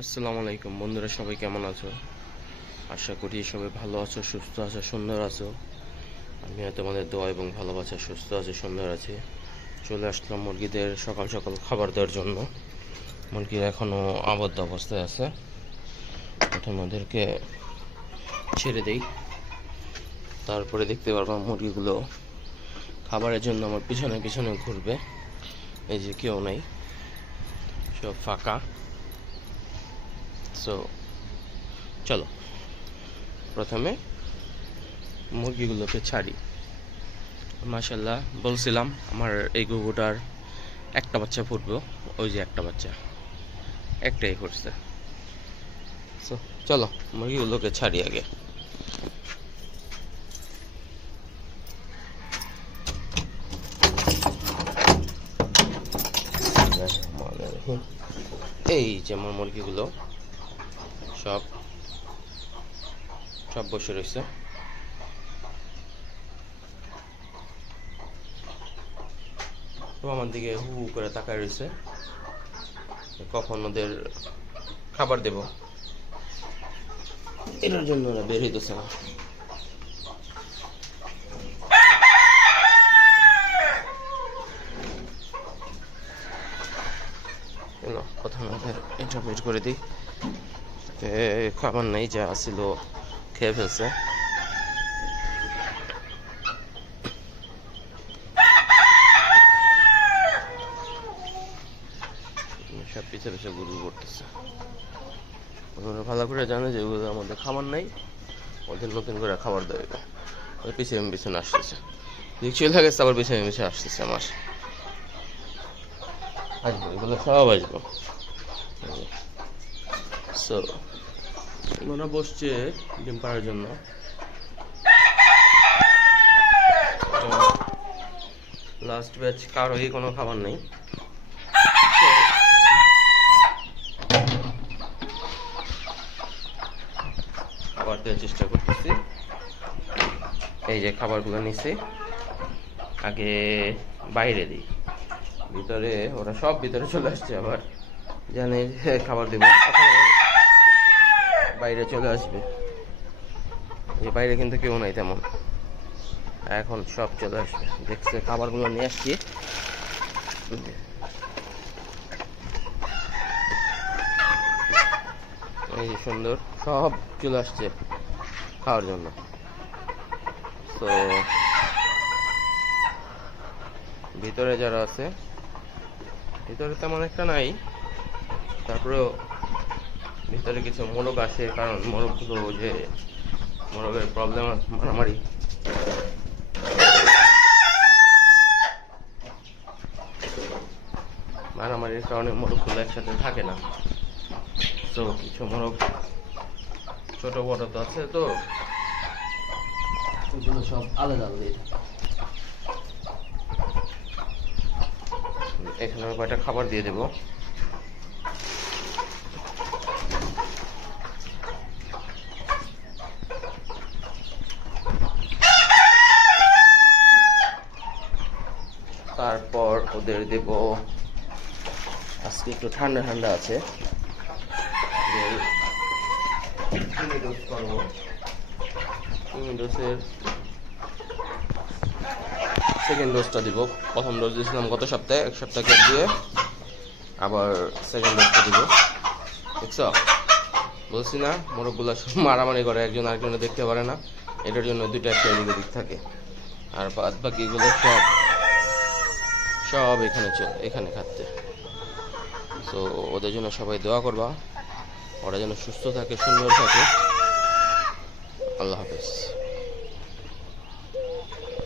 আসসালামু আলাইকুম। বন্ধুরা, সবাই কেমন আছো? আশা করি সবাই ভালো আছো, সুস্থ আছো, সুন্দর আছো। আমিও তোমাদের দোয়া এবং ভালোবাসা সুস্থ আছি, সুন্দর আছি। চলে আসলাম মুরগিদের সকাল সকাল খাবার দেওয়ার জন্য। মুরগি এখনও আবদ্ধ অবস্থায় আছে। এখন ওদেরকে ছেড়ে দেই। তারপরে দেখতে পারব মুরগিগুলো খাবারের জন্য আমার পিছনে পিছনে ঘুরবে। এই যে কেউ নেই সব ফাঁকা। সো চলো। প্রথমে মুরগিগুলোকে ছাড়ি। মাশাল্লাহ বলছিলাম আমার এই কুকুরটার একটা বাচ্চা ফুটবো, ওই যে একটা বাচ্চা। একটাই ফুটছে। সো চলো, মুরগিগুলোকে ছাড়ি আগে। এই যে আমার মুরগিগুলো। সব সব বসে রয়েছে সব আমার দিকে হু হু করে তাকায় রয়েছে কখন ওদের খাবার দেব? এটার জন্য ওরা বের হইতেছে না। ওদের এটা বের করে দিই। খাবার নেই, যা ছিল খেয়ে ফেলছে। সব পিছে পিছে গুরু করতেছে। ওরা ভালো করে জানে যে ওগুলো আমাদের খাবার নাই, ওদের নতুন করে খাবার দেবে পিছিয়ে পিছনে আসতেছে। রিক্সুয়াল থাকে আবার পিছিয়ে পিছিয়ে আসতেছে আমার। আসব, এগুলো সব আসব। সো ওনারা বসছে ডিম পাড়ার জন্য। লাস্ট ব্যাচ কারোই কোনো খাবার নেই। খাবার দেওয়ার চেষ্টা করতেছি। এই যে খাবারগুলো নিছি। আগে বাইরে দিই। ভিতরে, ওরা সব ভিতরে চলে আসছে আবার। জানে যে খাবার দেবো। বাইরে চলে আসবে। এই বাইরে কিন্তু কেউ নাই তেমন। এখন সব চলে আসবে। দেখছে খাবারগুলো নিয়ে আসছি। এই যে সুন্দর, সব চলে আসছে খাওয়ার জন্য। তো ভিতরে যারা আছে, ভিতরে তেমন একটা নাই। তারপরেও ভিতরে কিছু মোরগ আছে কারণ মোরগগুলো যে মোরগের প্রবলেম মারামারি। মারামারির কারণে মোরগগুলো একসাথে থাকে না। তো কিছু মোরগ ছোট বড় তো আছে তো। ওগুলো সব আলাদা আলাদা। এখানে আমি কয়টা খাবার দিয়ে দেবো তারপর ওদের দেব। আজকে একটু ঠান্ডা ঠান্ডা আছে। ডোজ করব। ডোজের সেকেন্ড ডোজটা দিব। প্রথম ডোজ দিয়েছিলাম গত সপ্তাহে এক সপ্তাহ গ্যাপ দিয়ে। আবার সেকেন্ড ডোজটা দিব। দেখছ? বলছি না মোরগগুলো সব মারামারি করে একজন আরেকজনে দেখতে পারে না। এটার জন্য দুইটা একটা এদিকে দিক থাকে। আর বাদ বাকিগুলো সব সব এখানে এখানে খাচ্ছে। তো ওদের জন্য সবাই দোয়া করবা। ওরা যেন সুস্থ থাকে, সুন্দর থাকে। আল্লাহ হাফেজ।